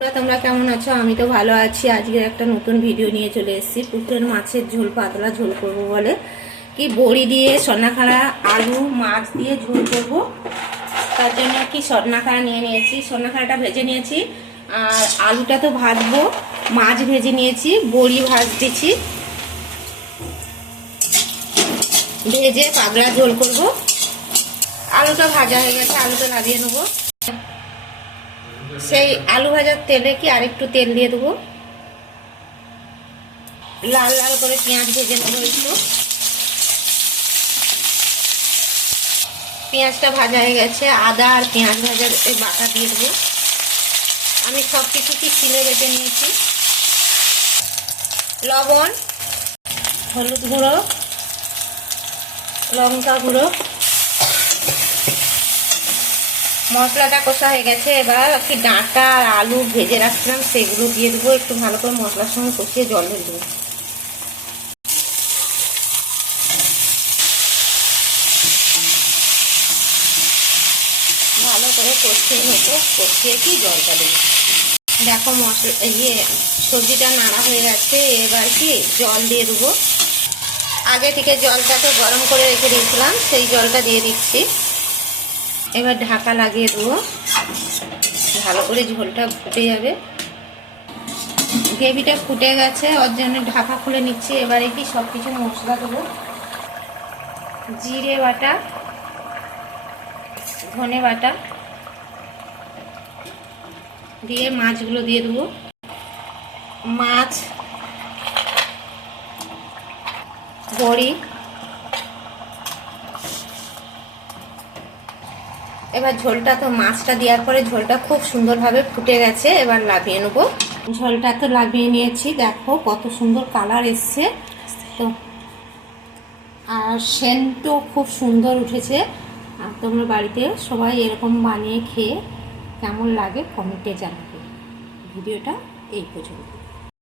তোমরা কেমন আছো? আমি তো ভালো আছি। আজকে একটা নতুন ভিডিও নিয়ে চলে এসেছি। পুকুরের মাছের ঝোল, পাতলা ঝোল করব বলে কি বড়ি দিয়ে সন্নাখাড়া, আলু, মাছ দিয়ে ঝোল করব। তার জন্য কি সন্নাখাড়া নিয়ে নিয়েছি, সন্নাখাড়াটা ভেজে নিয়েছি, আর আলুটা তো ভাজবো। মাছ ভেজে নিয়েছি, বড়ি ভাজতেছি, ভেজে পাতলা ঝোল করব। আলুটা ভাজা হয়ে গেছে, আলুটা নামিয়ে নেবো। সেই আলু ভাজার তেলে কি আরেকটু তেল দিয়ে দেবো, লাল লাল করে পেঁয়াজ ভেজে নেবো একটু। পেঁয়াজটা ভাজা হয়ে গেছে, আদা আর পেঁয়াজ ভাজার এই বাটা দিয়ে দেবো। আমি সব কিছু কি শিলে বেটে নিয়েছি। লবণ, হলুদ গুঁড়ো, লঙ্কা গুঁড়ো, মশলাটা কষা হয়ে গেছে। এবার কি ডাঁটা আর আলু ভেজে রাখছিলাম সেগুলো দিয়ে দেবো। একটু ভালো করে মশলার সঙ্গে কষিয়ে জল ঢেলে দেবো। ভালো করে কষিয়ে নেবো, কষিয়ে কি জলটা দেবো। দেখো মশলা সবজিটা নাড়া হয়ে গেছে। এবার কি জল দিয়ে দেবো। আগে থেকে জলটাকে গরম করে রেখে দিয়েছিলাম, সেই জলটা দিয়ে দিচ্ছি। এবার ঢাকা লাগিয়ে দেবো, ভালো করে ঝোলটা ফুটে যাবে। গ্রেভিটা ফুটে গেছে, ওর জন্য ঢাকা খুলে নিচ্ছি। এবারে কি সব কিছু মশলা দেবো। জিরে বাটা, ধনে বাটা দিয়ে মাছগুলো দিয়ে দেবো। মাছ, বড়ি, এবার ঝোলটা তো মাছটা দেওয়ার পরে ঝোলটা খুব সুন্দরভাবে ফুটে গেছে। এবার নামিয়ে নেবো। ঝোলটা তো নামিয়ে নিয়েছি, দেখো কত সুন্দর কালার এসছে তো, আর সেন্টও খুব সুন্দর উঠেছে। আর তোমরা বাড়িতে সবাই এরকম বানিয়ে খেয়ে কেমন লাগে কমেন্টে জানাবে। ভিডিওটা এই পর্যন্ত।